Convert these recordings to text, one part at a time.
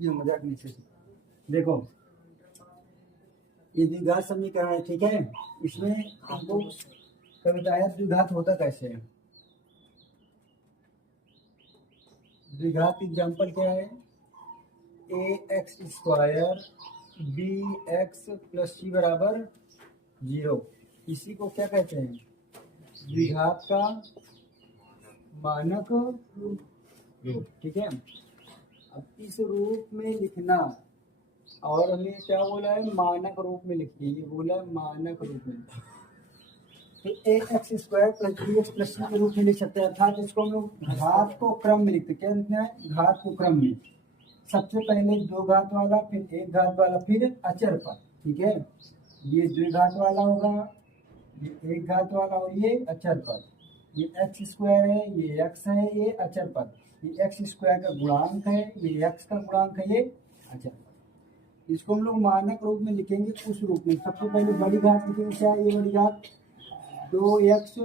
ये मजाक नहीं से देखो, ये द्विघात समीकरण है, ठीक है। इसमें हमको कभी बताया द्विघात होता कैसे है। द्विघात एग्जाम्पल क्या है, a x square b x plus c बराबर 0। इसी को क्या कहते हैं, द्विघात का मानक रूप, ठीक है। अब इस रूप में लिखना, और हमें क्या बोला है, मानक रूप में लिखिए, ये बोला है मानक रूप में। तो a x square plus b x plus c के रूप में लिख सकते हैं, अर्थात इसको हम लोग घात को क्रम में लिखते हैं। क्या लिखना है, घात को क्रम में। सबसे पहले दो घात वाला, फिर एक घात वाला, फिर अचर पद, ठीक है। ये द्विघात वाला होगा, ये एक घात वाला और ये अचर पद। ये एक्स स्क्वायर है, ये एक्स है, ये अचर पद। ये एक्स स्क्वायर का गुणांक है, ये एक्स का गुणांक है, ये अचर पद। इसको हम लोग मानक रूप में लिखेंगे उस रूप में। सबसे पहले बड़ी घात लिखेंगे, क्या है ये बड़ी घात, 2x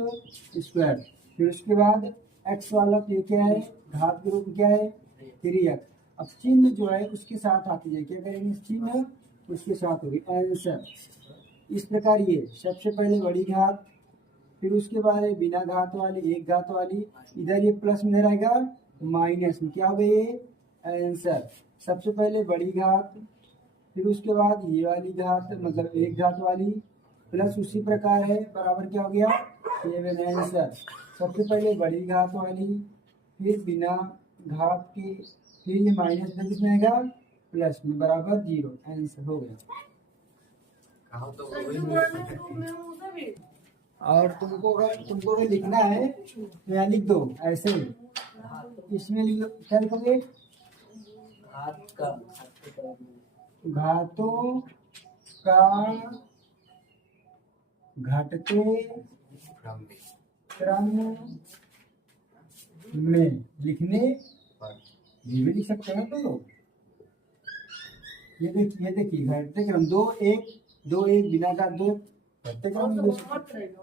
स्क्वायर। फिर उसके बाद x वाला तो ये क्या है, घात के रूप में क्या है 3x। अब चिन्ह जो है उसके साथ आती है, क्या करेंगे, चिन्ह उसके साथ होगी आंसर। इस प्रकार ये सबसे पहले बड़ी घात, फिर उसके बाद बिना घात वाली, एक घात वाली, इधर ये प्लस में रहेगा माइनस में, क्या हो गया ये आंसर। सबसे पहले बड़ी घात, फिर उसके बाद ये वाली घात मतलब एक घात वाली, प्लस उसी प्रकार है बराबर क्या हो गया 7 आंसर। सबसे पहले बड़ी घात वाली, फिर बिना घात की, फिर ये माइनस में किसमें आएगा प्लस में, बराबर 0 आंसर हो गया। और तुमको अगर लिखना है तो यहाँ लिख दो ऐसे, इसमें लिख दो, क्या लिखोगे, घातों का घटते क्रम में लिखने, ये भी लिख सकते हैं तो लोग। ये देखिए घटते क्रम, दो एक बिना का दो घटते क्रम,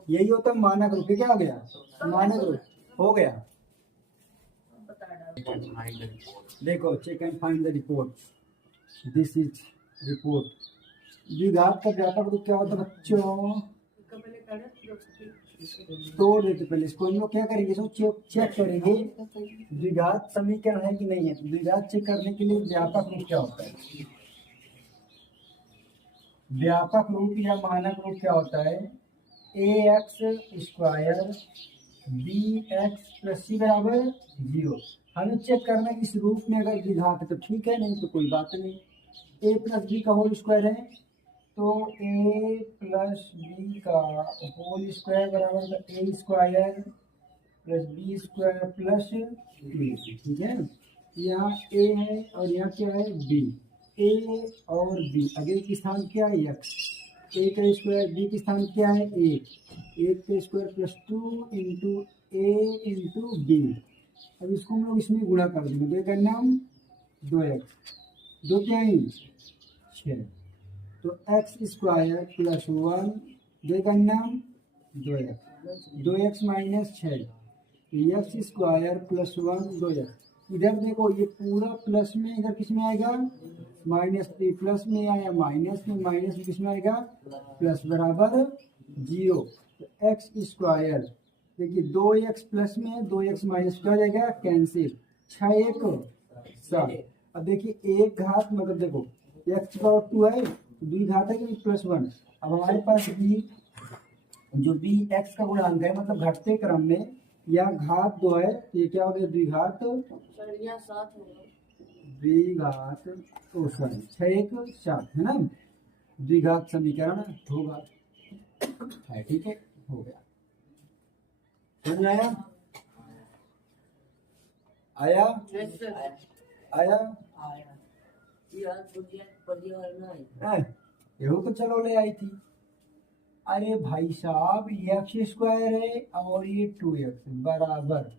यही होता मानक रूप। क्या हो गया, मानक रूप हो गया। देखो, check and find the report. This is report. द्विघात का व्यापक रूप क्या होता है बच्चों, तोड़ देते पहले इसको हम लोग क्या करेंगे, इसको चेक करेंगे द्विघात समीकरण है कि नहीं है। द्विघात चेक करने के लिए व्यापक रूप क्या होता है, व्यापक रूप या मानक रूप क्या होता है, a x square b x plus c बराबर 0। हमें चेक करना है इस रूप में अगर द्विघात है तो ठीक है, नहीं तो कोई बात नहीं। ए प्लस बी का होल स्क्वायर है, तो ए प्लस बी का होल स्क्वायर बराबर a square plus b square plus a, ठीक है। यहाँ ए है और यहाँ क्या है बी, ए और बी, आगे की स्थान क्या है एक्स, ए का स्क्वायर बी की स्थान क्या है एक का square plus 2 into a into B. अब इसको हम लोग इसमें गुणा कर देंगे, दो का नाम 2x, दो क्या है 6, तो एक्स स्क्वायर प्लस 1, दो का नाम 2x minus 6, x square plus 1 2x। इधर देखो ये पूरा प्लस में, इधर किस में आएगा माइनस, प्लस में आया माइनस में, माइनस में किस में आएगा प्लस, बराबर 0। तो एक्स स्क्वायर देखिए 2x प्लस में 2x माइनस क्या हो जाएगा कैंसिल, 6 1 7। अब देखिए एक घात मतलब देखो x पावर 2 है, द्विघात है कि प्लस 1। अब हमारे पास b, जो b x का गुणांक है मतलब घटते क्रम में, या घात 2 है, तो ये क्या हो गया द्विघात, द्विघात तो सॉरी 6 1 7 है ना, द्विघात समीकरण होगा, ठीक है हो गया। समझ आया, आया आया ये तो चलो ले आई थी। अरे भाई साहब एक्स स्क्वायर है और ये 2x बराबर,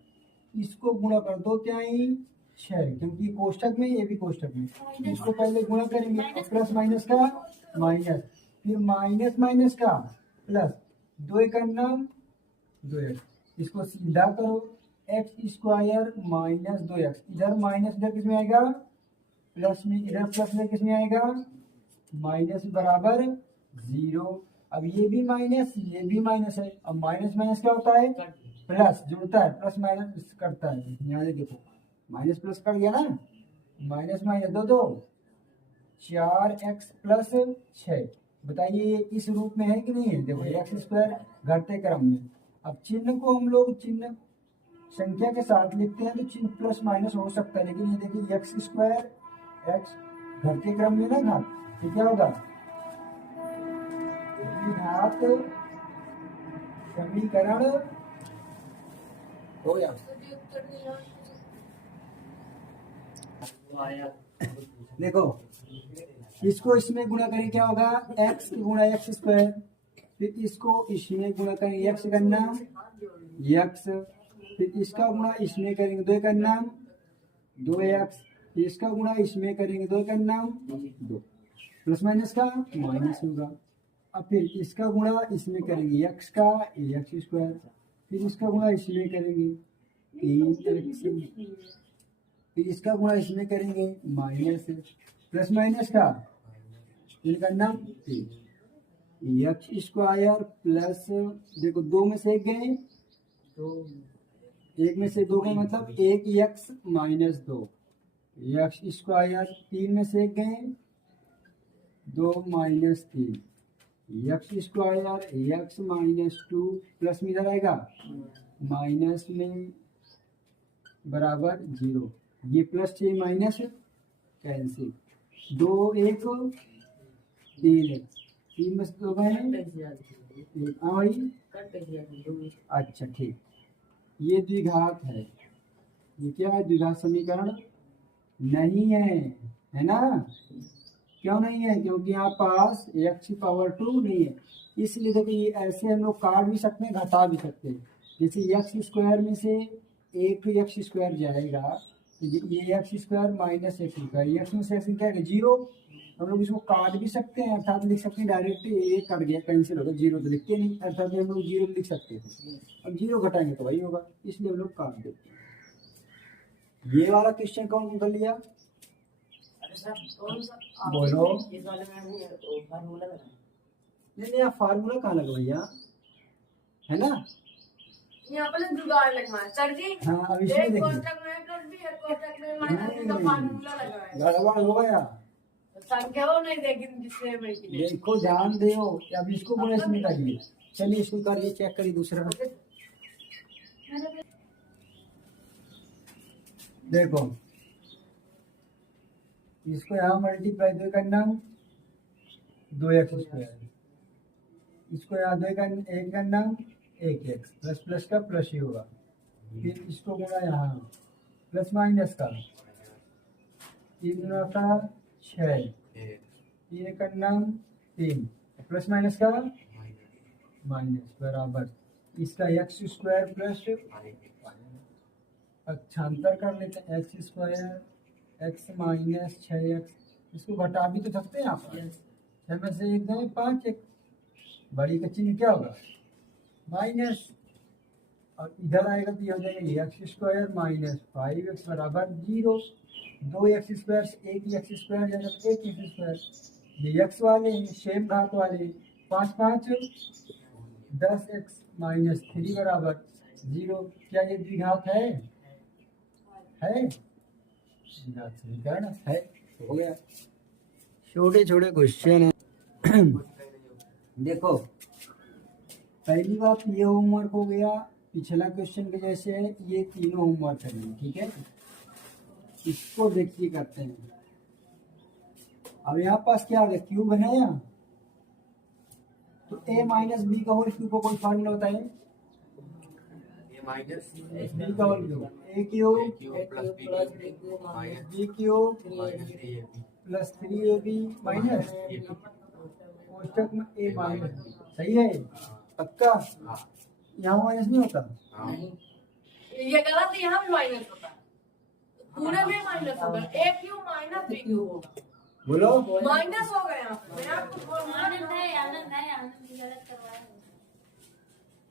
इसको गुणा कर दो क्या ही 6, क्योंकि कोष्ठक में ये भी कोष्ठक में, इसको पहले गुणा करेंगे, प्लस माइनस का माइनस, फिर माइनस माइनस का प्लस, 2 का नाम 2x, इसको सीधा करो एक्स स्क्वायर माइनस 2x, इधर माइनस इधर किसमें आएगा प्लस में, इधर प्लस में किस में आएगा, माइनस बराबर 0। अब ये भी माइनस, ये भी माइनस है। अब माइनस माइनस क्या होता है, प्लस जुड़ता है, प्लस माइनस करता है। यहाँ देखो माइनस प्लस कर दिया ना, माइनस माइनस दो दो 4x प्लस 6। बताइए ये इस रूप में है कि नहीं है। देखो एक्स स्क्वायर घटते क्रम में। अब चिन्ह को हम लोग चिन्ह संख्या के साथ लिखते हैं तो चिन्ह प्लस माइनस हो सकता है, लेकिन ये देखिए एक्स स्क्वायर एक्स घटते क्रम में ना घात, तो क्या होगा, घात समीकरण हो गया। देखो इसको इसमें गुणा करें क्या होगा, x गुणा एक्स स्क्वायर, फिर इसको इसमें गुणा करेंगे x करना x, फिर इसका गुणा इसमें करेंगे 2 करना 2x, फिर इसका गुणा इसमें करेंगे 2 करना 2, प्लस माइनस का माइनस होगा। अब फिर इसका गुणा इसमें करेंगे x का एक्स स्क्वायर, फिर इसका गुणा इसमें करेंगे 3x, फिर इसका गुणा इसमें करेंगे माइनस, प्लस माइनस का इनका नाम एक्स स्क्वायर प्लस, देखो 2 में से 1 गए तो 1 में से 2 गए, मतलब 1x माइनस 2 एक्स स्क्वायर, 3 में से 1 गए 2 minus 3 x square x minus 2, plus में इधर आएगा माइनस में बराबर 0, ये प्लस से माइनस कैंसिल, 2 1 3 3 में से 2 गए, अच्छा ठीक, ये द्विघात है। ये क्या है, द्विघात समीकरण नहीं है ना। क्यों नहीं है, क्योंकि यहाँ पास x⁴ नहीं है। इसलिए देखो ये ऐसे हम लोग काट भी सकते हैं, घटा भी सकते हैं। जैसे एक्स स्क्वायर में से एक एक्स स्क्वायर जाएगा तो ये x square minus x square, x में से एक्स क्या है 0, हम लोग इसको काट भी सकते हैं, अर्थात लिख सकते हैं डायरेक्ट ये कट गया कैंसिल होगा, 0 तो लिखते नहीं, अर्थात हम लोग 0 लिख सकते थे। अब 0 घटाएंगे तो वही होगा, इसलिए हम लोग काट देते हैं। ये वाला क्वेश्चन कौन कर लिया, बोलो। नहीं फार्मूला कहाँ लगा भैया, है ना, यहाँ पर जुगाड़ लगवाएं सर जी। हाँ अब इसमें देखिए गड़बड़ हो गया, संख्या हो नहीं देखी जिससे देखो ध्यान दे, अब इसको बोले इसमें करिए, चलिए इसको करिए, चेक करिए दूसरा। देखो इसको यहाँ मल्टीप्लाई 2 करना 2x स्क्वायर, इसको यहाँ 2 करना 1 करना 1x, प्लस प्लस का प्लस ही होगा, फिर इसको गुणा यहाँ प्लस माइनस का 3 गुणा का 6, 3 करना 3, प्लस माइनस का माइनस बराबर इसका एक्स स्क्वायर प्लस, अच्छांतर कर लेते हैं x square x minus 6x, इसको घटा भी तो सकते हैं आप, 6 में से 1 गए 5, एक बड़ी का चिन्ह क्या होगा माइनस, और इधर आएगा तो ये हो जाएगा एक्स स्क्वायर माइनस 5x बराबर 0, 2x स्क्वायर से 1x स्क्वायर जाएगा तो 1x स्क्वायर, ये x वाले सेम घात वाले 5 5 10x माइनस 3 बराबर 0। क्या ये द्विघात है, द्विघात समीकरण है, हो गया। छोटे छोटे क्वेश्चन है। देखो पहली बात ये होमवर्क हो गया, पिछला क्वेश्चन के जैसे है, ये तीनों होमवर्क है, ठीक है। इसको देखिए करते हैं। अब यहाँ पास क्या आ गया, क्यूब है यहाँ, तो a माइनस बी का होल क्यूब का कोई फॉर्मूला होता है, बी का whole cube a cube b cube plus 3ab minus कोष्टक में a माइनस बी, सही है पक्का, यहाँ माइनस नहीं होता, ये गलत, यहाँ भी माइनस होता है, पूरे में माइनस होगा, a cube minus b cube होगा, बोलो माइनस हो गया,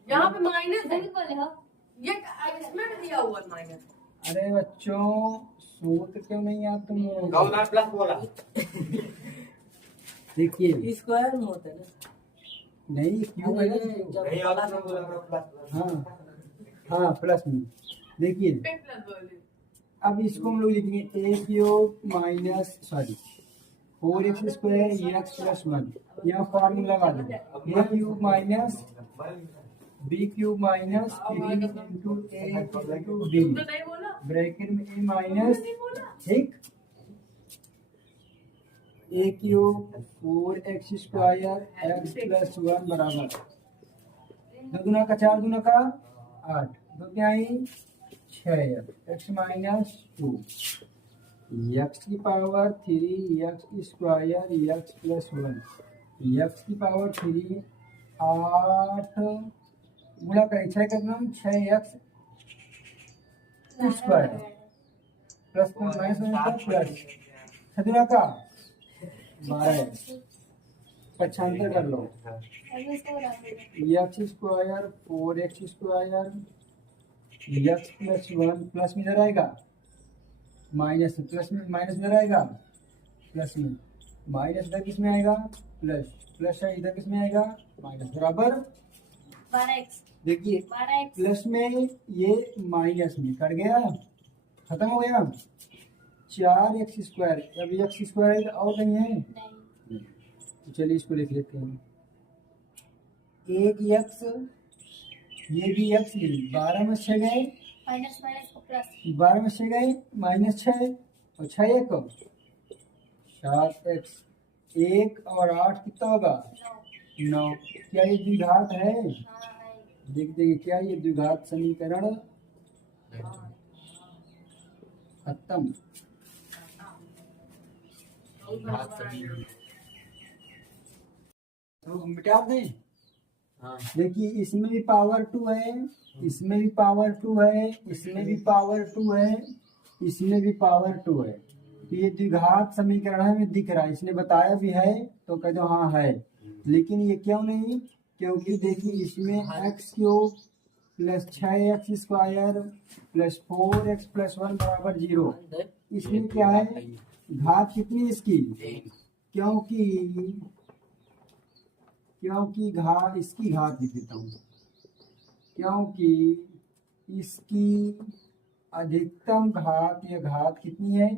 यहाँ पे माइनस है, ये इसमें भी दिया हुआ माइनस। अरे बच्चों सूत्र क्यों नहीं याद तुम लोगों गाँव को? में प्लस बोला देखिए स्क्वायर में होता है ना। नहीं क्यों है ना जब नहीं वाला ना बोला प्लस हाँ हाँ प्लस में देखिए प्लस बोले अब इसको हम लोग लिखेंगे a cube minus sorry 4x² x plus 1 यहाँ फॉर्मूला लगा दो a cube minus b cube minus 3 into a into b तो नहीं बोला ब्रैकेट में ए माइनस नहीं बोला ठीक ए क्यूब 4x² एक्स प्लस 1 बराबर दो दूना का 4 दूना का 8 दो क्या आई 6 एक्स माइनस 2 एक्स की power 3 x² x plus 1 x की पावर 3 8 गुणा करें 6 कितना 6x square plus minus plus छदुना का 12 पक्षांतर कर लो x square 4x² x plus 1 plus में इधर आएगा माइनस प्लस में माइनस इधर आएगा प्लस में माइनस इधर किस में आएगा प्लस प्लस है इधर किस में आएगा माइनस बराबर 12x देखिए 12x प्लस में ये माइनस में कट गया खत्म हो गया 4x²। अब x² है तो और नहीं है नहीं तो चलिए इसको लिख लेते हैं एक x ये भी x नहीं 12 में 6 गए माइनस माइनस को प्लस 12 में 6 गए माइनस 6 और 6 एक 7x 1 और 8 कितना होगा 9 क्या ये द्विघात है हाँ है देख देखिए क्या ये द्विघात समीकरण खत्म तो मिटा दें हाँ देखिए इसमें भी पावर 2 है इसमें भी पावर 2 है इसमें भी पावर 2 है इसमें भी पावर 2 है तो ये द्विघात समीकरण हमें दिख रहा है इसने बताया भी है तो कह दो हाँ है लेकिन ये क्यों नहीं क्योंकि देखिए इसमें x³ plus 6x² plus 4x plus 1 बराबर 0 इसमें क्या है घात कितनी इसकी क्योंकि घात इसकी घात लिख देता हूँ क्योंकि इसकी अधिकतम घात या घात कितनी है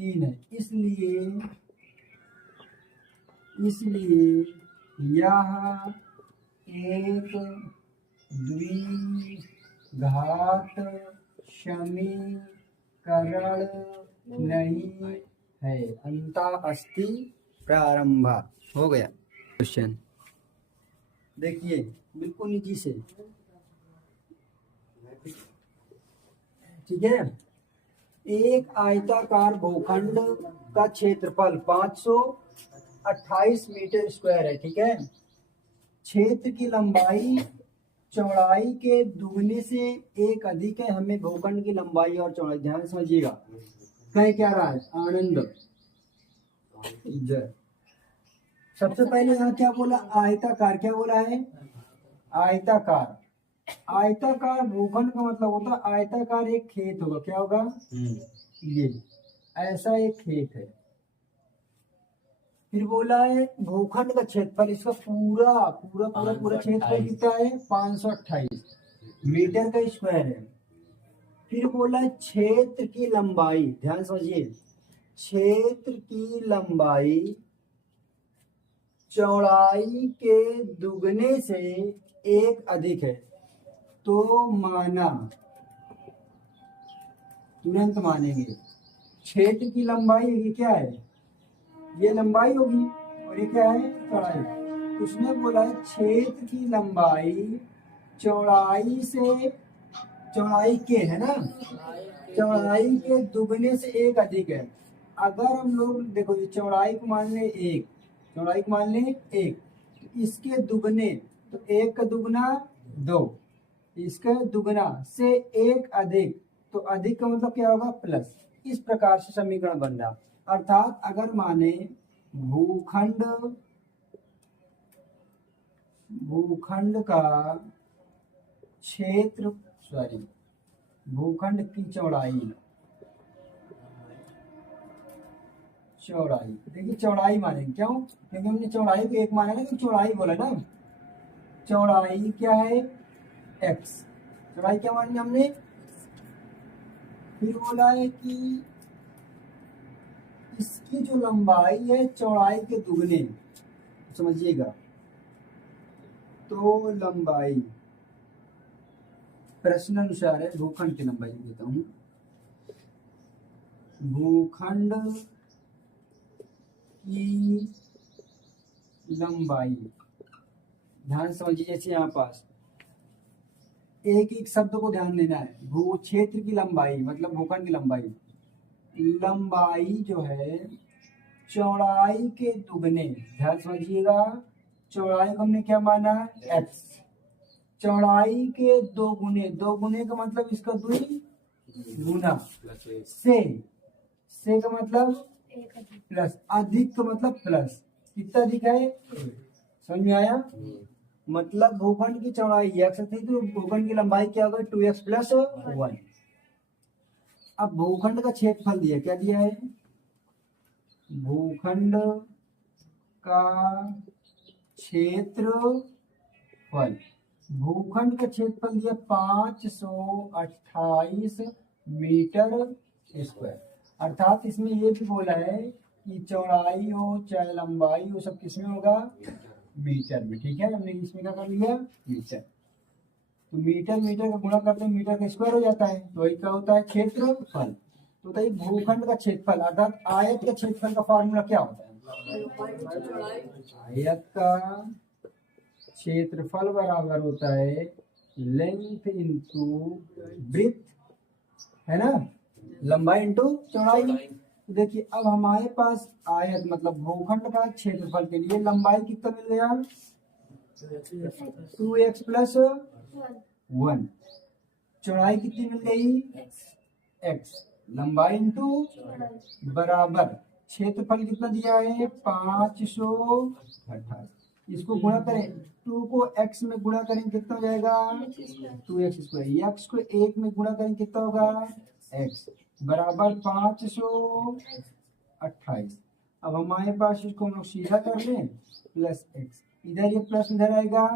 3 है इसलिए यह एक द्विघात समीकरण नहीं है अंता अस्ति प्रारंभ हो गया क्वेश्चन देखिए बिल्कुल नीचे से ठीक है एक आयताकार भूखंड का क्षेत्रफल 528 मीटर स्क्वायर है ठीक है क्षेत्र की लंबाई चौड़ाई के दुगने से एक अधिक है हमें भूखंड की लंबाई और चौड़ाई ध्यान से समझिएगा कह क्या रहा है आनंद जय सबसे पहले यहाँ क्या बोला आयताकार क्या बोला है आयताकार भूखंड का मतलब होता है आयताकार एक खेत होगा क्या होगा ये ऐसा एक खेत है फिर बोला है भूखंड का क्षेत्रफल इसका पूरा क्षेत्रफल कितना है 528 मीटर का स्क्वायर है फिर बोला है क्षेत्र की लंबाई ध्यान समझिए क्षेत्र की लंबाई चौड़ाई के दुगने से एक अधिक है तो माना तुरंत मानेंगे क्षेत्र की लंबाई ये क्या है ये लंबाई होगी और ये क्या है चौड़ाई उसने बोला है क्षेत्र की लंबाई चौड़ाई के है ना चौड़ाई के दुगने से एक अधिक है अगर हम लोग देखो ये चौड़ाई को मान ले एक चौड़ाई को मान ले एक तो इसके दुगने तो एक का दुगना 2 इसका दुगना से एक अधिक तो अधिक का मतलब क्या होगा प्लस इस प्रकार से समीकरण बन रहा अर्थात अगर माने भूखंड का क्षेत्र भूखंड की चौड़ाई चौड़ाई। देखिए चौड़ाई मानेंगे, क्यों? क्योंकि हमने चौड़ाई को एक माना ना, तो चौड़ाई बोला ना। चौड़ाई क्या है? x। चौड़ाई क्या मानी हमने? फिर बोला है कि इसकी जो लंबाई है चौड़ाई के दुगने, समझिएगा। तो लंबाई प्रश्न अनुसार है, भूखंड की लंबाई देता हूं। भूखंड की लंबाई, ध्यान समझिए। जैसे यहाँ पास एक एक शब्द को ध्यान देना है। भू क्षेत्र की लंबाई मतलब भूखंड की लंबाई। लंबाई जो है चौड़ाई के दुगने, ध्यान समझिएगा। चौड़ाई को हमने क्या माना? x। चौड़ाई के दो गुने, दो गुने का मतलब इसका दुई गुना। से का मतलब प्लस, अधिक का मतलब प्लस। कितना अधिक है? समझ में आया? मतलब भूखंड की चौड़ाई x थी तो भूखंड की लंबाई क्या होगा? 2x plus 1। अब भूखंड का क्षेत्रफल दिया, क्या दिया है? भूखंड का क्षेत्रफल, भूखंड का क्षेत्रफल दिया 528 मीटर स्क्वायर। अर्थात इसमें ये भी बोला है कि चौड़ाई हो चाहे लंबाई हो, सब किसमें होगा? मीटर में। ठीक है, हमने इसमें क्या कर लिया? मीटर। तो मीटर मीटर का गुणा करते हैं, मीटर का स्क्वायर हो जाता है, तो वही क्या होता है? क्षेत्रफल। तो बताइए भूखंड का क्षेत्रफल अर्थात आयत का क्षेत्रफल का फॉर्मूला क्या होता है? आयत का क्षेत्रफल बराबर होता है लेंथ इंटू ब्रेथ, है ना? लंबाई इंटू चौड़ाई। तो देखिए अब हमारे पास आयत मतलब भूखंड का क्षेत्रफल के लिए लंबाई कितना मिल गया? 2x plus 1। चौड़ाई कितनी मिल गई? x। लंबाई इंटू बराबर क्षेत्रफल कितना दिया है? 528। इसको गुणा करें, 2 को x में गुणा करें कितना हो जाएगा? 2x square. x को 1 में गुणा करें कितना होगा? x बराबर 528। अब हमारे पास इसको हम लोग सीधा कर लें, प्लस x, इधर ये प्लस इधर आएगा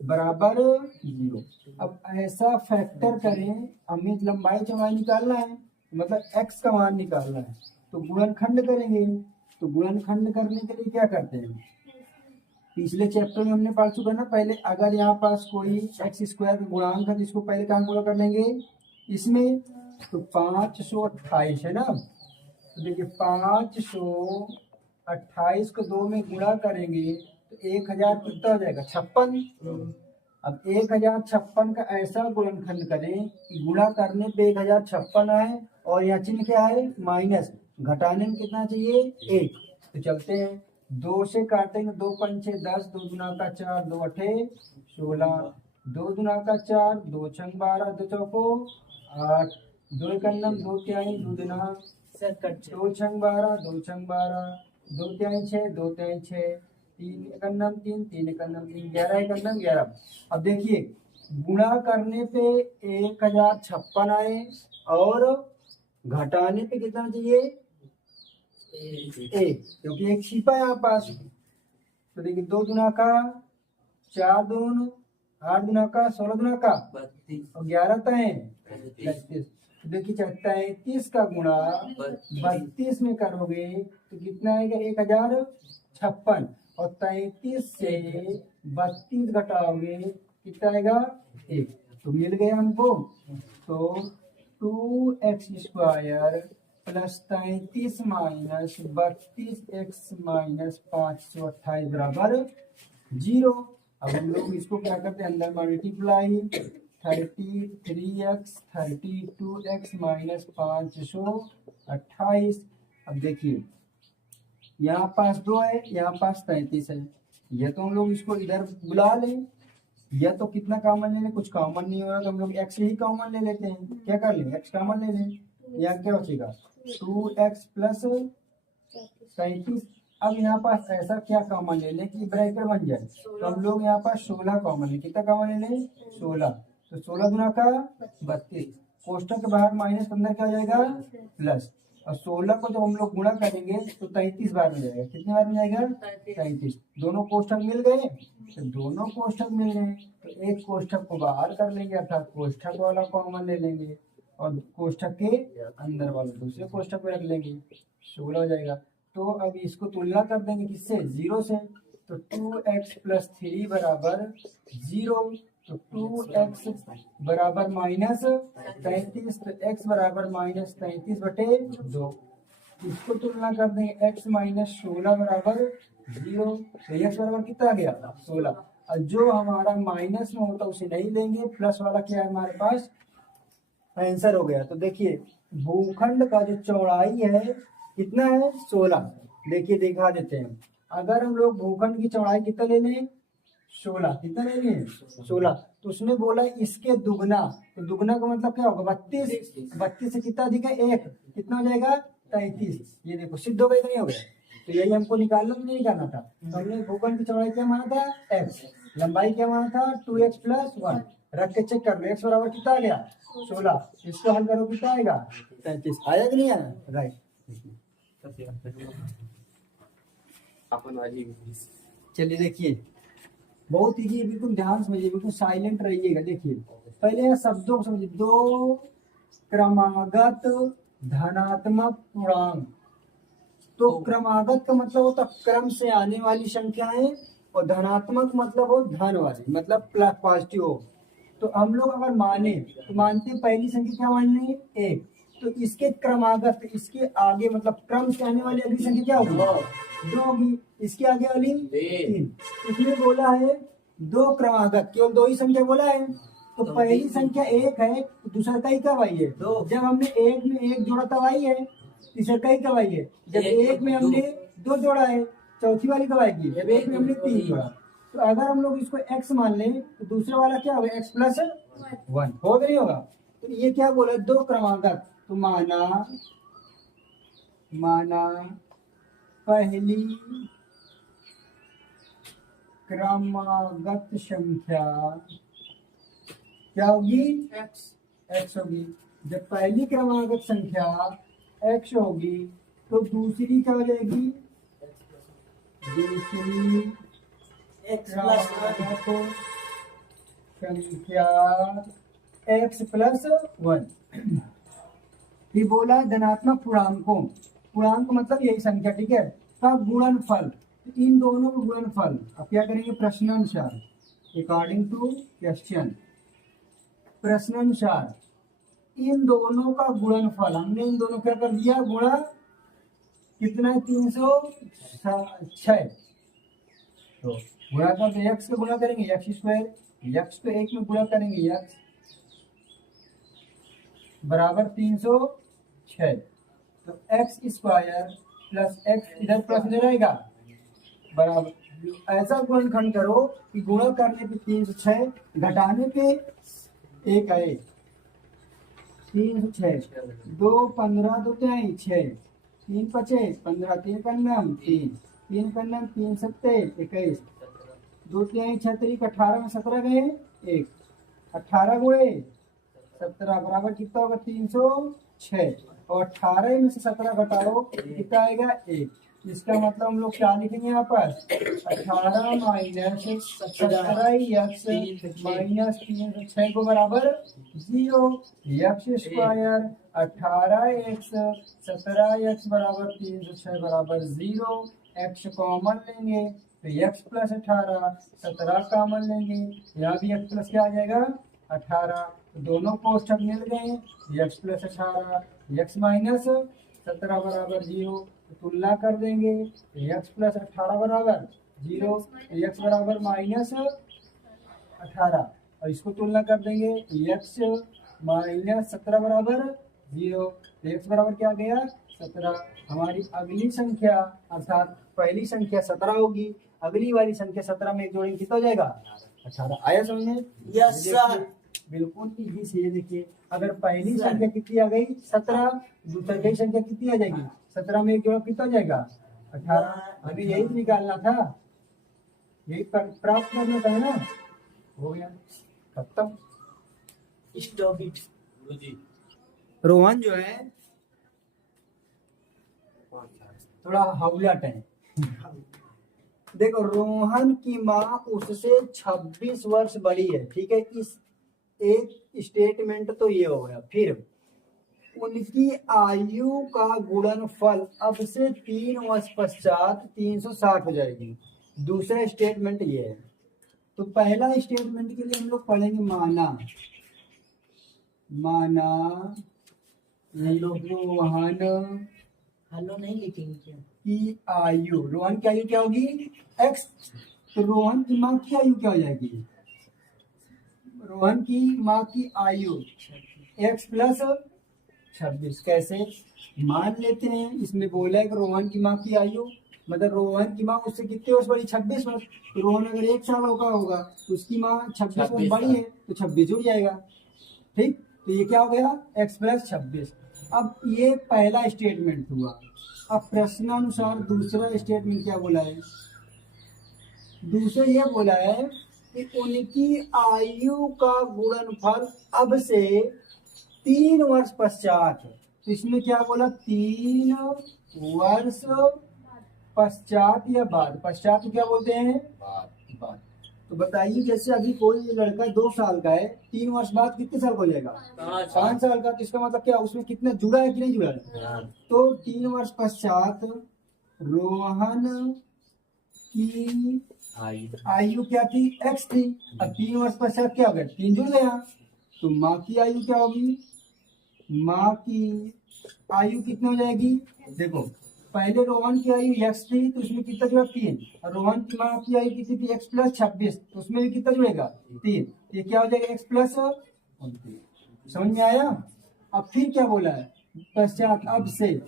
बराबर 0। अब ऐसा फैक्टर करें, हमें लंबाई चौड़ाई निकालना है, मतलब x का मान निकालना है, तो गुणनखंड करेंगे। तो गुणनखंड करने के लिए क्या करते हैं? पिछले चैप्टर में हमने पढ़ चुका ना पहले, अगर यहाँ पास कोई x स्क्वायर का गुणांक है तो इसको पहले कहाँ गुणा कर लेंगे? इसमें। तो 528 है ना, तो देखिए 528 को 2 में गुणा करेंगे तो 1000 कितना हो जाएगा? 56। अब 1056 का ऐसा गुणनखंड करें कि गुणा करने पे 1056 आए और यहाँ चिन्ह क्या है? माइनस। घटाने में कितना चाहिए? 1। तो चलते हैं, 2 से काटेंगे, 2 पंचे 10, 2 दुना का 4, 2 अठे 16, 2 दुना का 4, 2 छंग 12, 2 चौको 8, 2 एकन्नम 2 तिहाई 2 दुना 2 छंग 12, 2 छंग 12, 2 तिहाई 6, 2 तिहाई 6, 3 एकन्नम 3, 3 एकन्नम 3, 11 एकन्नम 11। अब देखिए गुणा करने पे 1056 आए और घटाने पे कितना चाहिए? 1, क्योंकि एक छिपा है यहाँ पास। तो देखिए 2 दुना का 4 दून 8 दुना का 16 दुना का 32 और 11 तय 33। तो देखिए 33 का गुणा 32 में करोगे तो कितना आएगा? 1056। और 33 से 32 घटाओगे कितना आएगा? 1। तो मिल गया हमको। तो 2x square plus 33 minus 32x minus 528 बराबर 0। अब हम लोग इसको क्या करते हैं? अंदर मल्टीप्लाई 33x 32x माइनस 528। अब देखिए यहाँ पास 2 है, यहाँ पास 33 है, या तो हम लोग इसको इधर बुला लें या तो कितना कॉमन ले लें, कुछ कॉमन नहीं हो रहा तो हम लोग x ही कॉमन ले लेते हैं। क्या कर लें? x कॉमन ले लें। यहाँ क्या बचेगा? 2x plus 33। अब यहाँ पास ऐसा क्या कॉमन ले लें कि ब्रैकेट बन जाए, तो हम लोग यहाँ पास 16 कॉमन लें। कितना कॉमन ले लें? 16। तो 16 गुना का 32, कोष्टक के बाहर माइनस, अंदर क्या हो जाएगा? प्लस। और 16 को जब हम लोग गुणा करेंगे तो 33 बार में जाएगा। कितने बार में जाएगा? 33। दोनों कोष्ठक मिल गए, तो दोनों कोष्ठक मिल गए तो एक कोष्ठक को बाहर कर लेंगे, अर्थात कोष्ठक वाला कॉमन ले लेंगे और कोष्ठक के अंदर वाले दूसरे कोष्ठक में रख लेंगे, 16 हो जाएगा। तो अब इसको तुलना कर देंगे किससे? 0 से। तो 2x + 3 बराबर 0, तो 2x बराबर -33, तो x बराबर -33/2। इसको तुलना कर देंगे, x - 16 बराबर 0, तो x बराबर कितना आ गया? 16। और जो हमारा माइनस में होता उसे नहीं लेंगे, प्लस वाला क्या है हमारे पास? आंसर हो गया। तो देखिए भूखंड का जो चौड़ाई है कितना है? 16। देखिए दिखा देते हैं, अगर हम लोग भूखंड की चौड़ाई कितना ले लें? 16। कितना ले लें? 16। तो उसने बोला इसके दुगना, तो दुगना का मतलब क्या होगा? 32। 32 से कितना अधिक है? 1, कितना हो जाएगा? 33। ये देखो सिद्ध हो गया कि नहीं हो गया? तो यही हमको निकालना तो नहीं निकालना था। तो हमने भूखंड की चौड़ाई क्या माना था? x, लंबाई क्या माना था? 2x + 1। रख के चेक कर लो, x बराबर कितना आ गया? 16। इसको हल करो, कितना आएगा? 33। आया कि नहीं आया? राइट। चलिए देखिए, बहुत ही बिल्कुल ध्यान समझिए, बिल्कुल साइलेंट रहिएगा। देखिए पहले शब्दों को समझिए। दो क्रमागत धनात्मक पूर्णांक। तो क्रमागत का मतलब होता क्रम से आने वाली संख्याएं, और धनात्मक मतलब हो धन वाली, मतलब प्लस पॉजिटिव हो। तो हम लोग अगर माने तो मानते पहली संख्या क्या मान लेंगे? 1। तो इसके क्रमागत, इसके आगे मतलब क्रम से आने वाली अगली संख्या क्या होगी? 2 होगी। इसके आगे वाली 3। इसमें बोला है दो क्रमागत, केवल 2 ही संख्या बोला है। तो पहली संख्या 1 है, तो दूसरा का ही कब आई है? 2। जब हमने 1 में 1 जोड़ा तब आई है। तीसरा का ही कब आई है? जब 1 में हमने 2 जोड़ा है। चौथी वाली कब आएगी? जब 1 में हमने 3 जोड़ा। तो अगर हम लोग इसको x मान लें तो दूसरा वाला क्या होगा? x + 1 होगा नहीं होगा? तो ये क्या बोला? दो क्रमागत। तो माना पहली क्रमागत संख्या क्या होगी? x होगी। जब पहली क्रमागत संख्या x होगी तो दूसरी क्या हो जाएगी? दूसरी क्रमागत संख्या x + 1। ये बोला है धनात्मक पूर्णांकों। पूर्णांक मतलब यही संख्या, ठीक है, का गुणनफल। इन दोनों का गुणनफल अब क्या करेंगे? प्रश्नानुसार, अकॉर्डिंग टू क्वेश्चन, प्रश्नानुसार इन दोनों का गुणनफल। हमने इन दोनों क्या कर दिया? गुणा। कितना है? 306। तो गुणा कर दो, x को गुणा करेंगे x², x को 1 में गुणा करेंगे x बराबर 306। तो x² + x इधर प्लस इधर आएगा बराबर। ऐसा गुणनखंड करो कि गुणा करने पे 306, घटाने पे 1 आए। 306, 2 15 2 3 6, 3 5 15, 3 कन्नम 3, 3 कन्नम 3 7 21, 2 3 6 3 18 में 17 गए 1, 18 गुणे 17 बराबर कितना होगा? 306। और 18 में से 17 घटाओ कितना आएगा? 1। इसका मतलब हम लोग क्या लिखेंगे यहाँ पर? 18 - 17x - 306 को बराबर 0। x² 18x 17x बराबर 306 बराबर 0। x कॉमन लेंगे तो x + 18, 17 कॉमन लेंगे, यहाँ भी x प्लस क्या आ जाएगा? 18। तो दोनों कोष्ठक मिल गए, x + 18, x - 17 बराबर 0। तो तुलना कर देंगे, x + 18 बराबर 0, x बराबर -18। और इसको तुलना कर देंगे, x - 17 बराबर 0, तो x बराबर क्या गया? 17। हमारी अगली संख्या अर्थात पहली संख्या 17 होगी, अगली वाली संख्या 17 में एक जोड़ेंगे कितना हो जाएगा? 18। आया समझ में? Yes sir. बिल्कुल इजी से। ये देखिए, अगर पहली संख्या कितनी आ गई? 17, दूसरी संख्या कितनी आ जाएगी? 17 में एक जोड़ा कितना हो जाएगा? 18। अभी यही निकालना था, यही प्राप्त करना था ना। हो गया, खत्म। Stop it. रोहन जो है थोड़ा हौलट है। देखो रोहन की माँ उससे 26 वर्ष बड़ी है, ठीक है। इस एक स्टेटमेंट तो ये हो गया। फिर उनकी आयु का गुणनफल अब से 3 वर्ष पश्चात 360 हो जाएगी। दूसरा स्टेटमेंट ये है। तो पहला स्टेटमेंट के लिए हम लोग पढ़ेंगे माना रोहन हेलो नहीं लिखेंगे क्या? की आयु, रोहन की आयु क्या होगी? एक्स। तो रोहन की माँ की आयु क्या हो जाएगी? रोहन की माँ की आयु एक्स प्लस 26। कैसे? मान लेते हैं इसमें बोला है कि रोहन की माँ की आयु, मतलब रोहन की माँ उससे कितने वर्ष बड़ी? 26 वर्ष। तो रोहन अगर 1 साल का होगा तो उसकी माँ 26 वर्ष बड़ी है, तो 26 जुड़ जाएगा। ठीक, तो ये क्या हो गया? X plus 26। अब ये पहला स्टेटमेंट हुआ। अब प्रश्नानुसार दूसरा स्टेटमेंट क्या बोला है? दूसरा ये बोला है कि उनकी आयु का गुणनफल अब से 3 वर्ष पश्चात। तो इसमें क्या बोला? 3 वर्ष पश्चात या बाद? पश्चात क्या बोलते हैं? बाद। तो बताइए, जैसे अभी कोई लड़का 2 साल का है, 3 वर्ष बाद कितने साल का हो जाएगा? 5 साल का। तो इसका मतलब क्या, उसमें कितना जुड़ा है कि नहीं जुड़ा है? तो 3 वर्ष पश्चात रोहन की आयु क्या थी? एक्स थी। अब 3 वर्ष पश्चात क्या हो गया? 3 जुड़ गया। तो माँ की आयु क्या होगी? माँ की आयु कितनी हो जाएगी? देखो पहले रोहन की आयु एक्स थी, तो उसमें कितना जुड़ा? 3। और रोहन की माँ की आयु कितनी थी? एक्स प्लस 26, तो उसमें भी कितना जुड़ेगा? 3। ये क्या हो जाएगा? X plus 29। समझ में आया? अब फिर क्या बोला है? पश्चात अब से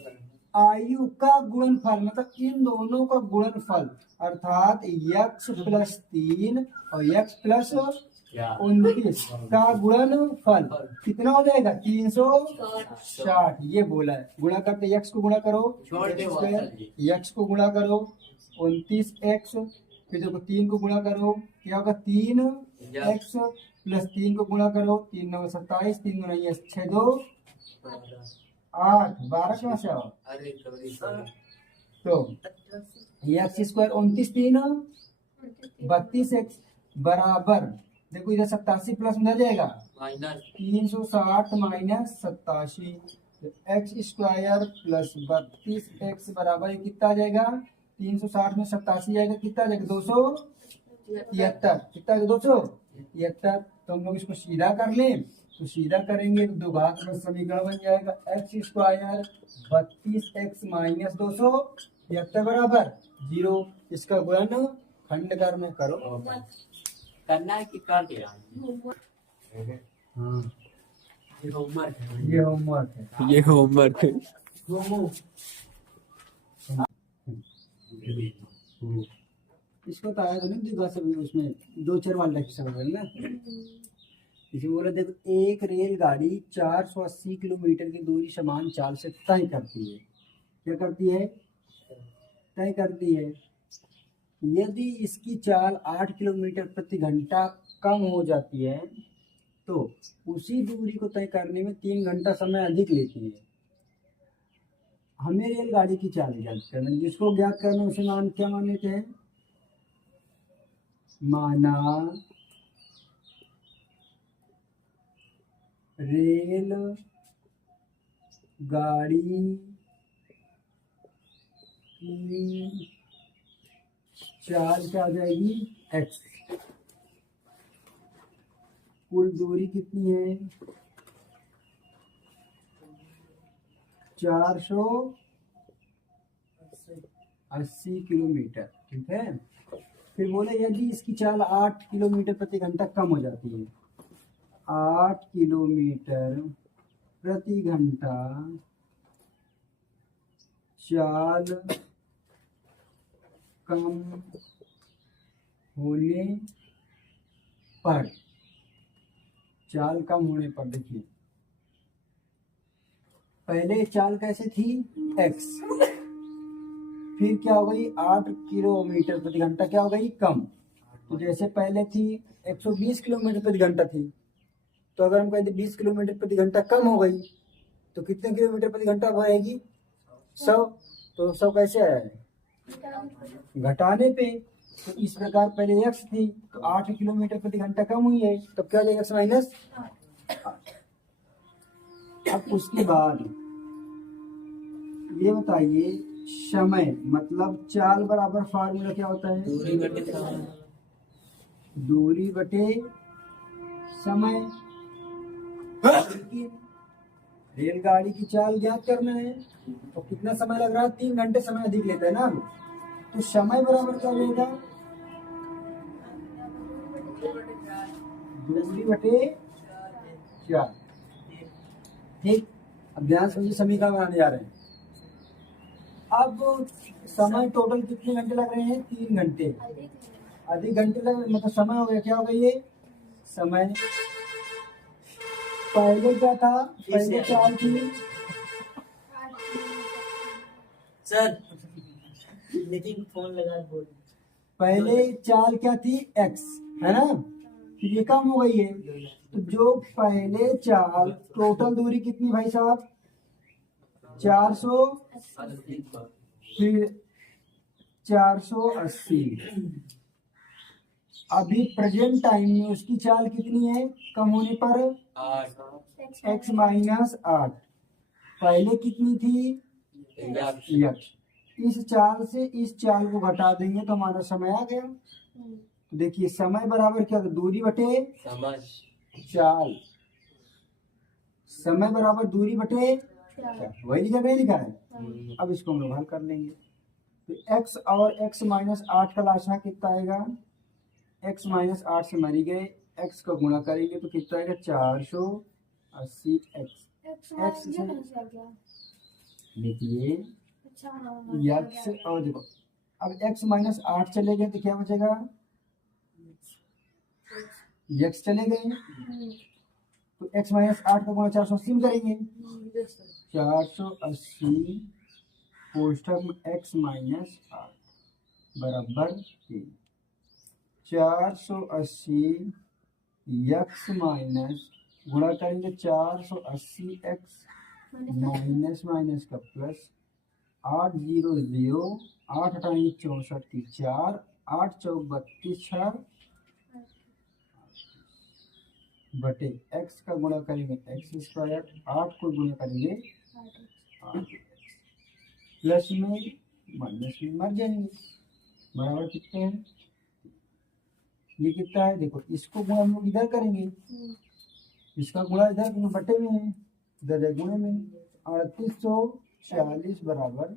आयु का गुणनफल, मतलब इन दोनों का गुणनफल, अर्थात x प्लस 3 और x प्लस 29 का गुणनफल कितना हो जाएगा? 360। ये बोला है। गुणा करते x को गुणा करो, x को गुणा करो 29x, फिर देखो 3 को गुणा करो, क्या होगा? 3x प्लस 3 को गुणा करो, 3 9 27, 3 9 ये 6 2 8 12 कहाँ से आओ? तो एक्स स्क्वायर 29 3 32x बराबर, देखो इधर 87 प्लस में आ जाएगा 360 minus 87। X square plus 32x बराबर ये कितना आ जाएगा? 360 में 87 जाएगा, कितना आ जाएगा? 273। कितना 273। तो हम लोग इसको सीधा कर लें, तो सीधा करेंगे तो दो भाग में समीकरण बन जाएगा। एक्स स्क्वायर 32x माइनस 273 बराबर 0। इसका गुणन खंड करना करो। करना है कि कर दिया? हाँ ये होमवर्क है। ये होमवर्क है। ये होमवर्क है। इसको तो आया तो नहीं दिखा सब, उसमें 2-4 बार लेक्चर हो ना। इसमें बोला देखो, एक रेलगाड़ी 480 किलोमीटर की दूरी समान चाल से तय करती है। क्या करती है? तय करती है। यदि इसकी चाल 8 किलोमीटर प्रति घंटा कम हो जाती है तो उसी दूरी को तय करने में 3 घंटा समय अधिक लेती है। हमें रेलगाड़ी की चाल ज्ञात करना, जिसको ज्ञात करना उसे मान क्या मान लेते हैं? माना रेल गाड़ी की चाल क्या आ जाएगी? x। कुल दूरी कितनी है? 480 किलोमीटर। ठीक है। फिर बोले यदि इसकी चाल 8 किलोमीटर प्रति घंटा कम हो जाती है, 8 किलोमीटर प्रति घंटा चाल कम होने पर, चाल कम होने पर देखिए पहले चाल कैसे थी? x। फिर क्या हो गई? 8 किलोमीटर प्रति घंटा क्या हो गई? कम। तो जैसे पहले थी 120 किलोमीटर प्रति घंटा थी, तो अगर हम कहते 20 किलोमीटर प्रति घंटा कम हो गई तो कितने किलोमीटर प्रति घंटा बढ़ेगी? 100। तो सब कैसे है, घटाने पे। तो इस प्रकार पहले x थी तो 8 किलोमीटर प्रति घंटा कम हुई है, तब क्या हो जाएगा x माइनस। अब उसके बाद ये बताइए समय मतलब चाल बराबर फार्मूला क्या होता है, दूरी बटे समय। दूरी बटे समय। लेकिन रेलगाड़ी की चाल ज्ञात करना है तो कितना समय लग रहा है, 3 घंटे समय अधिक लेता है ना। तो समय बराबर क्या हो जाएगा, दूरी बटे 4। ठीक, अब ध्यान से समीकरण बनाने जा रहे हैं। अब समय टोटल कितने घंटे लग रहे हैं, 3 घंटे। अधिक घंटे लग रहे मतलब समय हो गया, क्या हो गया ये समय। पहले क्या था, पहले चाल थी सर लेकिन फोन लगा बोल। पहले चाल क्या थी x, है ना, फिर ये कम हो गई है। तो जो पहले चाल टोटल दूरी कितनी भाई साहब, 400, फिर 480। अभी प्रेजेंट टाइम में उसकी चाल कितनी है, कम होने पर 8 x माइनस 8। पहले कितनी थी, x। इस चाल से इस चाल को घटा देंगे तो हमारा समय आ गया। तो देखिए समय बराबर क्या, दूरी बटे चाल। समय बराबर दूरी बटे चाल, वही लिखा नहीं लिखा है। अब इसको हम लोग हल कर लेंगे। तो x और x माइनस 8 का लाशा कितना आएगा, x माइनस 8 से मरी गए, x का गुणा करेंगे तो कितना आएगा 480 x से देखिए x। और देखो अब x माइनस 8 चले गए तो क्या बचेगा, x चले गए तो x माइनस 8 का गुणा 480 में करेंगे, 480 कोष्ठक में x माइनस 8 बराबर 3। 480 x माइनस गुणा करेंगे 480 x माइनस माइनस का प्लस 8 0 0 8 अठाई 64 4 8 चौक 32 6 बटे x का गुणा करेंगे x स्क्वायर, 8 को गुणा करेंगे 8x प्लस में माइनस में मर जाएंगे, बराबर कितने हैं, ये कितना है देखो, इसको गुणा हम लोग इधर करेंगे, इसका गुणा इधर बटे में है, इधर गुणे में 3840 बराबर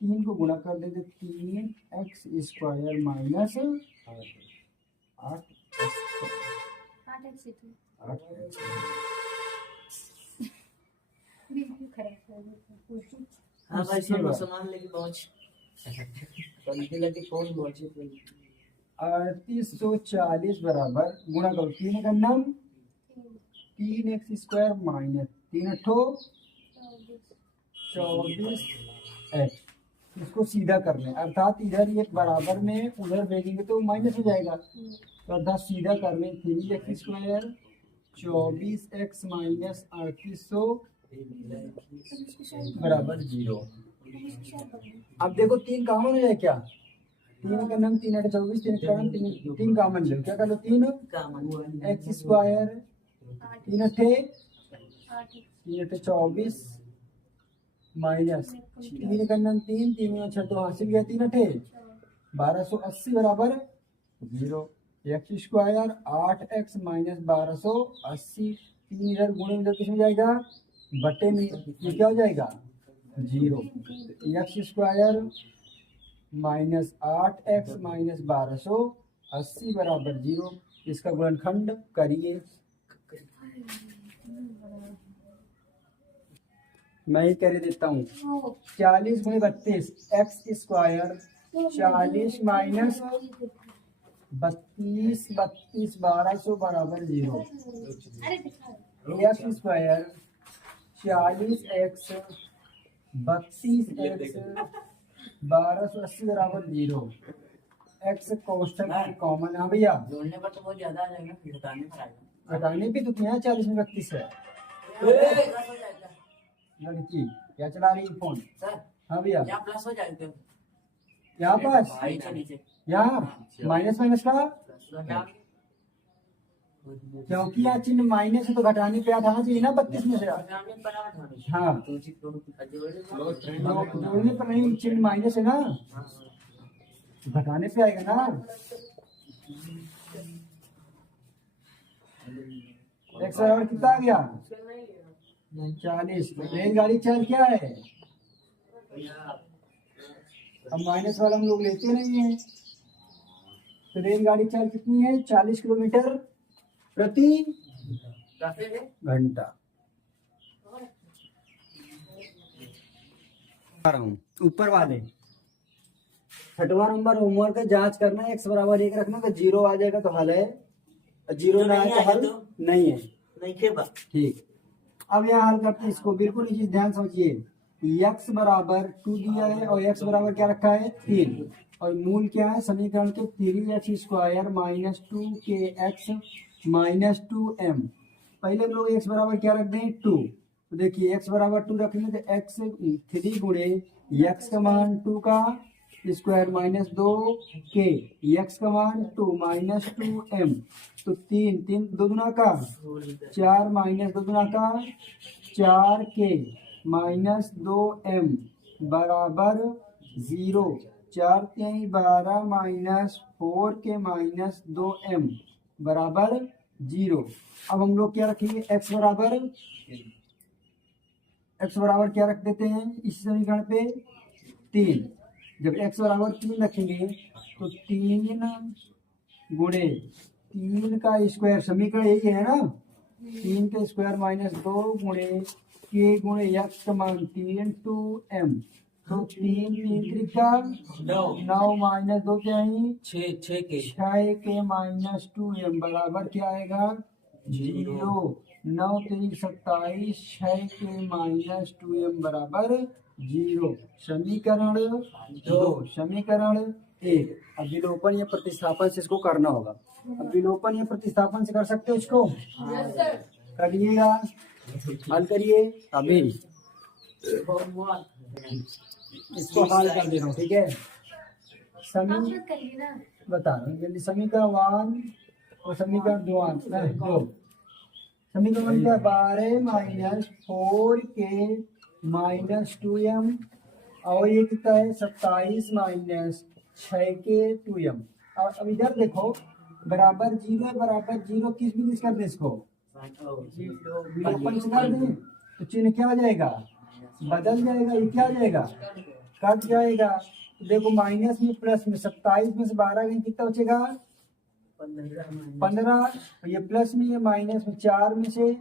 3 को गुणा कर देते 3x स्क्वायर माइनस 8 हाँ भाई सब सामान लेके पहुंच। लगे कौन पहुंचे 3840 बराबर गुणा करो 3 का नाम 3x स्क्वायर माइनस 3 24 x। इसको सीधा करना है, अर्थात इधर ये बराबर में उधर देखेंगे तो माइनस हो जाएगा, तो अर्थात सीधा करने 3x स्क्वायर 24x माइनस 3800 बराबर 0। अब देखो 3 कॉमन हो जाए क्या, 3 का नाम 3 8 24 3 का नाम 3 कॉमन लो, क्या कर लो 3 x स्क्वायर 3 8 24 माइनस 3 का नाम 3 3 6 तो हासिल गया 3 8 1280 बराबर 0। x स्क्वायर 8x माइनस 1280 3 इधर गुणे इधर किसमें जाएगा, बटे में, ये क्या हो जाएगा 0। x square minus 8x minus 1280 बराबर 0। इसका गुणनखंड करिए, मैं ही कर देता हूँ 40 गुणे 32 x स्क्वायर 40 माइनस 32 32 1200 बराबर 0। x स्क्वायर 40x 32x 1280 बराबर 0। x कोष्ठक कॉमन है भैया, जोड़ने पर तो बहुत ज्यादा आ जाएगा, फिर घटाने पर आएगा। घटाने पे तो यहाँ 40 में 32 है। लड़की क्या चला रही है फोन, सर हाँ भैया, यहाँ प्लस हो जाएगा यहाँ पास, नीचे नीचे यहाँ माइनस माइनस का, प्लस घटा क्योंकि यहाँ चिन्ह माइनस है तो घटाने पे आना चाहिए ना 32 में से। घटाने पर आठ होने हाँ, तो उसी को जोड़ने जोड़ने पर नहीं, चिन्ह माइनस है ना, घटाने पे आएगा ना। एक बराबर कितना आ गया? 40। रेलगाड़ी चाल क्या है? अब माइनस वाला हम लोग लेते नहीं है, तो रेलगाड़ी चाल कितनी है? 40 किलोमीटर प्रति घंटा। ऊपर वाले 6वां नंबर होमवर्क है, जांच करना है, x बराबर 1 रखना, तो 0 आ जाएगा तो हल है, 0 ना आए तो हल नहीं है। नहीं के बात ठीक, अब यहाँ हल करते हैं इसको, बिल्कुल ये चीज ध्यान समझिए। x बराबर 2 दिया है और x बराबर क्या रखा है? 3, और मूल क्या है समीकरण के? 3x square minus 2kx minus 2m। पहले हम लोग x बराबर क्या रख दें? 2। तो देखिए x बराबर 2 रखेंगे तो x 3 गुणे x का मान 2 का स्क्वायर माइनस 2k, x का मान 2 माइनस 2m, तो 3 2 दूना का 4 माइनस 2 दूना का 4k माइनस 2m बराबर 0। 4 3 12 माइनस 4k माइनस 2m बराबर 0। अब हम लोग क्या रखेंगे? x बराबर क्या रख देते हैं इस समीकरण पे? 3। जब x बराबर 3 रखेंगे तो 3 गुणे 3 का स्क्वायर, समीकरण यही है ना, 3 का स्क्वायर माइनस 2 गुणे k गुणे x का मान 3 2m, तो 3 3 का 9 माइनस 2 क्या है? 6 के माइनस 2m बराबर क्या आएगा? 0। 9 3 27, 6 के माइनस 2m बराबर 0। समीकरण 2। समीकरण 1। अब विलोपन या प्रतिस्थापन से इसको करना होगा। अब विलोपन या प्रतिस्थापन से कर सकते हो इसको? Yes sir. करिएगा, हल करिए अभी, इसको हल कर दे रहा हूँ, ठीक है? समी बता रहा हूँ जल्दी। समीकरण 1 और समीकरण 2 समीकरण क्या? 12 माइनस 4k माइनस 2m, और ये कितना है? 27 माइनस 6k 2m। और अब इधर देखो, बराबर 0 बराबर 0 किस भी कर दे इसको? विलोपन से कर दे तो चिन्ह क्या हो जाएगा? बदल जाएगा। ये क्या हो जाएगा? कट जाएगा। तो देखो माइनस में प्लस में 27 में से 12 गए कितना बचेगा? 15। ये प्लस में, ये माइनस में 4 में से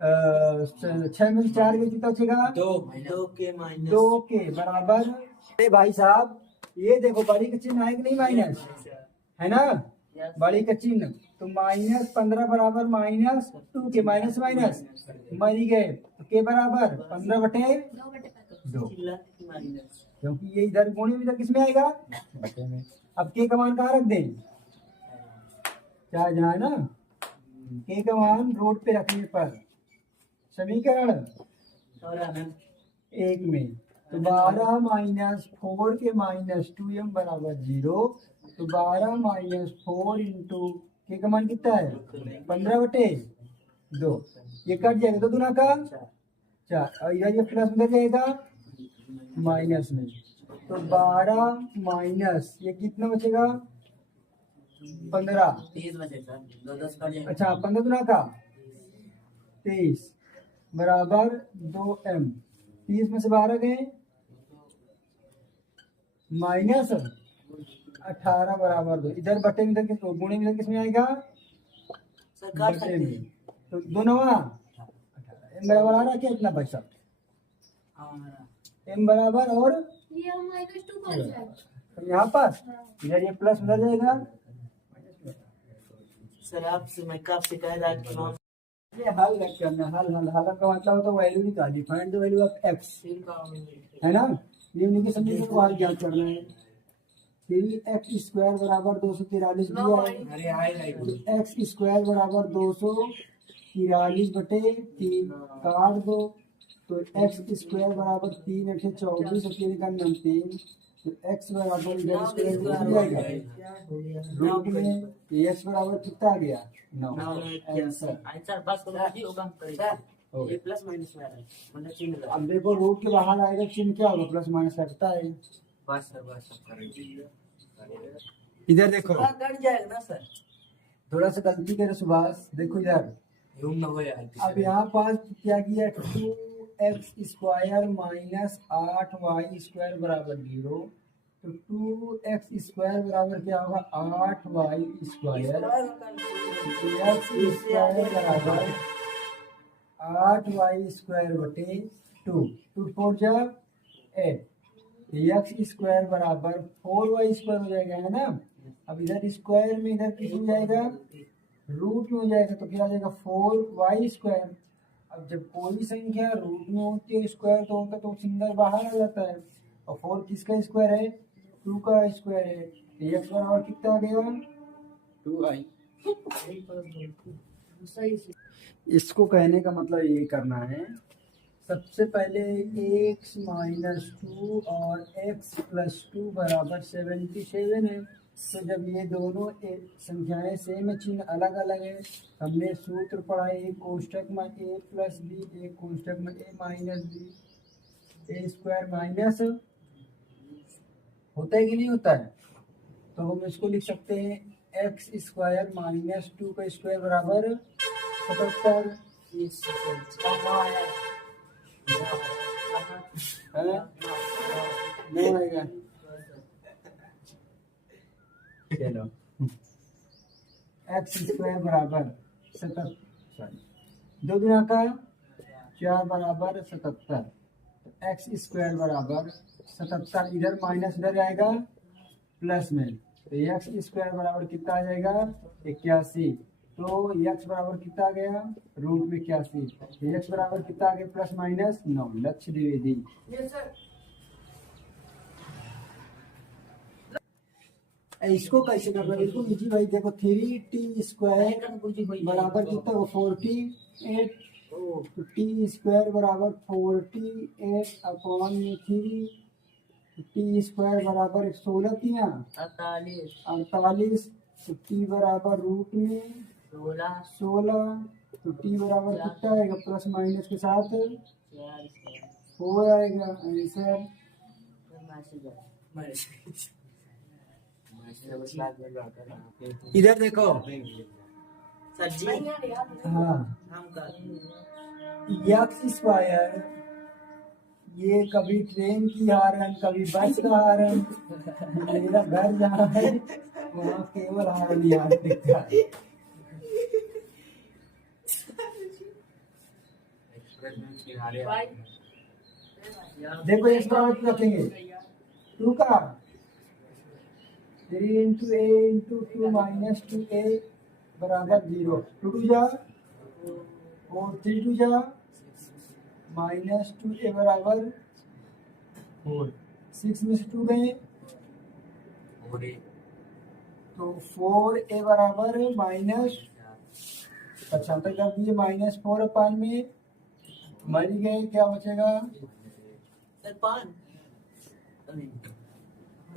6 में से 4 गए कितना बचेगा? 2 के बराबर। अरे भाई साहब, ये देखो बड़ी का चिन्ह है कि नहीं? माइनस है ना, बड़ी का चिन्ह। तो माइनस 15 बराबर माइनस 2 के, माइनस माइनस मरी गए, तो के बराबर 15/2, क्योंकि ये इधर गुणे इधर किस में आएगा? बटे में। अब के का मान कहाँ रख दें? चाहे जहाँ है ना, के का मान रोड पे रखने पर। समीकरण 1 में तो 12 माइनस 4 के माइनस 2m बराबर 0, तो 12 माइनस 4 इंटू के का मान कितना है? 15/2। ये कट जाएगा, 2 दूना का 4, और इधर ये प्लस में जाएगा माइनस में, तो 12 माइनस ये कितना बचेगा? 15। 30 बचेगा, 10 का अच्छा, 15 दूना का 23 बराबर 2m। 30 में से 12 गए माइनस 18 बराबर 2। इधर बटे में, इधर किस गुणे में, इधर किस में आएगा? बटे में। तो 2 9 m बराबर आ रहा क्या? इतना पैसा m बराबर, और ये हम -2 पहुंच जाएगा यहाँ पर इधर ये प्लस उधर जाएगा। सर आपसे मैं कब शिकायत आपकी नॉन ये हल लग करना, हल का मतलब होता है वैल्यू निकाली, find the value of x, है ना। निम्नलिखित समीकरण को हल ज्ञात करना है। 3x स्क्वायर बराबर 243 दिया है, x स्क्वायर बराबर 243/3 काट दो, तो एक्स स्क्वायर बराबर 3 8 24 और 3 का 3, तो एक्स बराबर इधर स्क्वायर रूट में आएगा, रूट में एक्स बराबर कितना आ गया 9 आंसर। आंसर बस करो जी होगा हम करेंगे ये प्लस माइनस में आ रहा है मतलब चिन्ह लगा अब देखो रूट के बाहर आएगा चिन्ह क्या होगा, प्लस माइनस लगता है। बस सब करेंगे इधर देखो थोड़ा कट जाएगा ना सर थोड़ा सा गलती करे सुभाष, देखो इधर यूं ना हो यार अब यहाँ पास क्या किया 2x square minus 8y square बराबर 0, तो 2x स्क्वायर बराबर क्या होगा 8y स्क्वायर, x स्क्वायर बराबर 8y स्क्वायर बटे 2, 2 4 जा 8, x स्क्वायर बराबर 4y स्क्वायर हो जाएगा है ना। अब इधर स्क्वायर में इधर किस हो जाएगा रूट में हो जाएगा, तो क्या आ जाएगा 4y स्क्वायर। अब जब कोई संख्या रूट में होती है स्क्वायर तो होता तो सिंगल बाहर आ जाता है, और 4 किसका स्क्वायर है 2 का स्क्वायर है, तो x बराबर कितना आ गया 2i। इसको कहने का मतलब ये करना है, सबसे पहले x माइनस 2 और x प्लस 2 बराबर 77 है, तो जब ये दोनों संख्याएं सेम है चिन्ह अलग अलग है, हमने सूत्र पढ़ा है एक कोष्ठक में a प्लस बी, एक कोष्ठक में a minus b, a square minus होता है कि नहीं होता है, तो हम इसको लिख सकते हैं एक्स स्क्वायर माइनस 2 का स्क्वायर बराबर 77 नहीं आएगा। चलो एक्स स्क्वायर बराबर 77 2 गुना का 4 बराबर 77, तो एक्स स्क्वायर बराबर 77 इधर माइनस इधर आएगा प्लस में, तो एक्स स्क्वायर बराबर कितना आ जाएगा 81, तो एक्स बराबर कितना आ गया रूट में 81, तो एक्स बराबर कितना आ गया प्लस माइनस 9। लक्ष्य द्विवेदी इसको कैसे करना है बिल्कुल इजी भाई, देखो 3t स्क्वायर बराबर कितना हो 48, तो टी स्क्वायर बराबर 48 अपॉन 3, टी स्क्वायर बराबर 16 तिया 48, तो टी बराबर रूट में 16, तो टी बराबर कितना आएगा प्लस माइनस के साथ 4 आएगा आंसर। इधर देखो सर जी हाँ हम कर एक्स स्क्वायर, ये कभी ट्रेन की हारन कभी बस का हारन, मेरा घर जहाँ है वहाँ केवल हारन याद दिखता है। देखो इस बार रखेंगे 2 का 3 into a into 2 minus 2a बराबर 0, 2 2 जा और 3 2 जा माइनस 2a बराबर 4, 6 में से 2 गए तो 4a बराबर माइनस 75 कर दिए, माइनस 4 अपान में मर गए, क्या बचेगा सर 5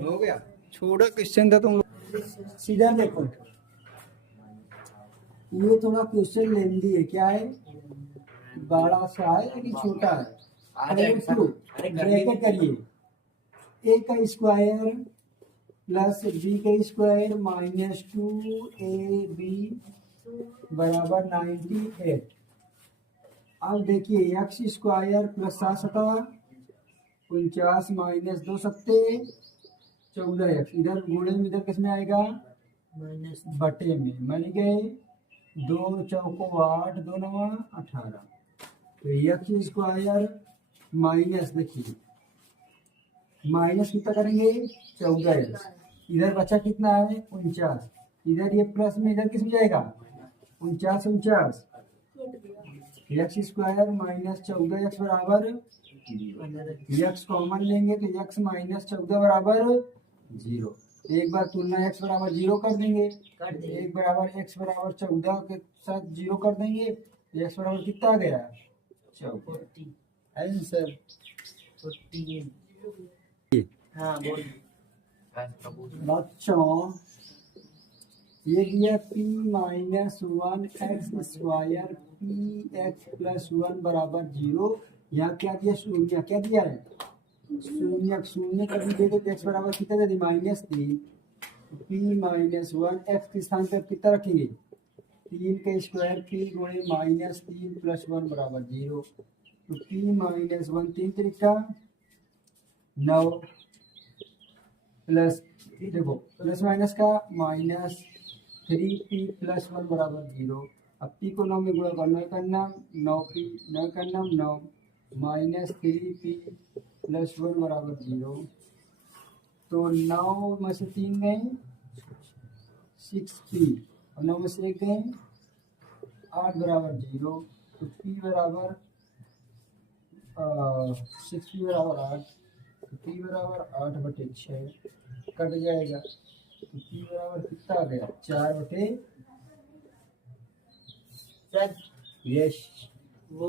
हो गया। छोटा क्वेश्चन था तुम लोग सीधा देखो, ये थोड़ा क्वेश्चन लेंदी है, क्या है बड़ा सा है लेकिन छोटा है। ब्रैकेट करिए a का स्क्वायर प्लस b का स्क्वायर माइनस 2ab बराबर 98। अब देखिए एक्स स्क्वायर प्लस 7 49 माइनस 2 सत्ते 14x, इधर गुणे में इधर किस में आएगा माइनस बटे में, मर गए 2 चौको 8 2 9 18, तो एक्स स्क्वायर माइनस देखिए माइनस कितना करेंगे 14x, इधर बचा कितना है 49, इधर ये प्लस में इधर किस में जाएगा 49 49, एक्स स्क्वायर माइनस 14x बराबर एक्स कॉमन लेंगे तो एक्स माइनस 14 बराबर 0, एक बार तुलना x बराबर 0 कर देंगे, एक बराबर x बराबर 14 के साथ 0 कर देंगे, x बराबर कितना आ गया 14, आंसर 14। हाँ बोल। बच्चों ये दिया p minus 1 x square P x plus 1 बराबर 0। यहाँ क्या दिया? शून्य। क्या दिया है? शून्य। शून्य कभी दे तो एक्स बराबर कितना दे दी? -3। p माइनस 1 एक्स के स्थान पे कितना रखेंगे? 3 का स्क्वायर p गुणे -3 प्लस 1 बराबर 0। तो p माइनस 1 3 तरीका 9 प्लस, देखो प्लस माइनस का -3p प्लस 1 बराबर 0। अब p को 9 में गुणा करना है, करना 9p 9 करना 9 -3p प्लस 1 बराबर 0। तो 9 में से 3 गए 6p और 9 में से 1 गए 8 बराबर 0। तो p बराबर 6p बराबर 8। तो p बराबर 8/6 कट जाएगा। तो p बराबर कितना आ गया? 4/। चल यस वो